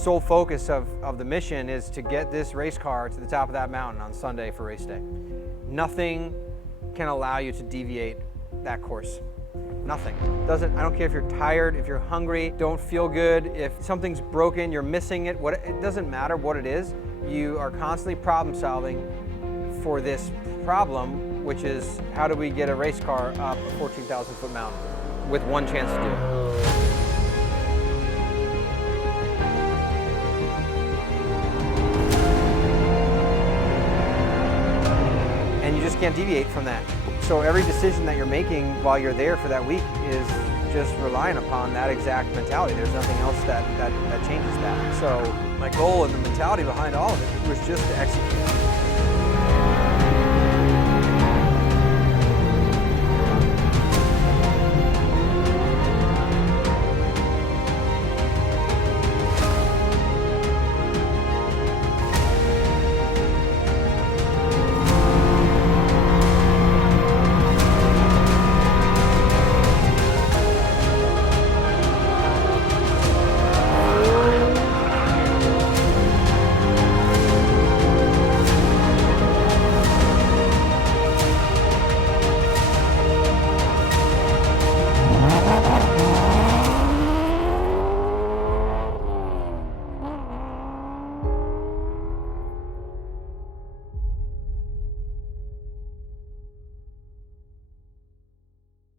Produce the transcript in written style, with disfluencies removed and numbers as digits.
sole focus of the mission is to get this race car to the top of that mountain on Sunday for race day. Nothing can allow you to deviate that course. Nothing. I don't care if you're tired, if you're hungry, don't feel good, if something's broken, you're missing it, it doesn't matter what it is. You are constantly problem solving for this problem, which is how do we get a race car up a 14,000 foot mountain with one chance to do it. And you just can't deviate from that. So every decision that you're making while you're there for that week is just relying upon that exact mentality. There's nothing else that changes that. So my goal and the mentality behind all of it was just to execute.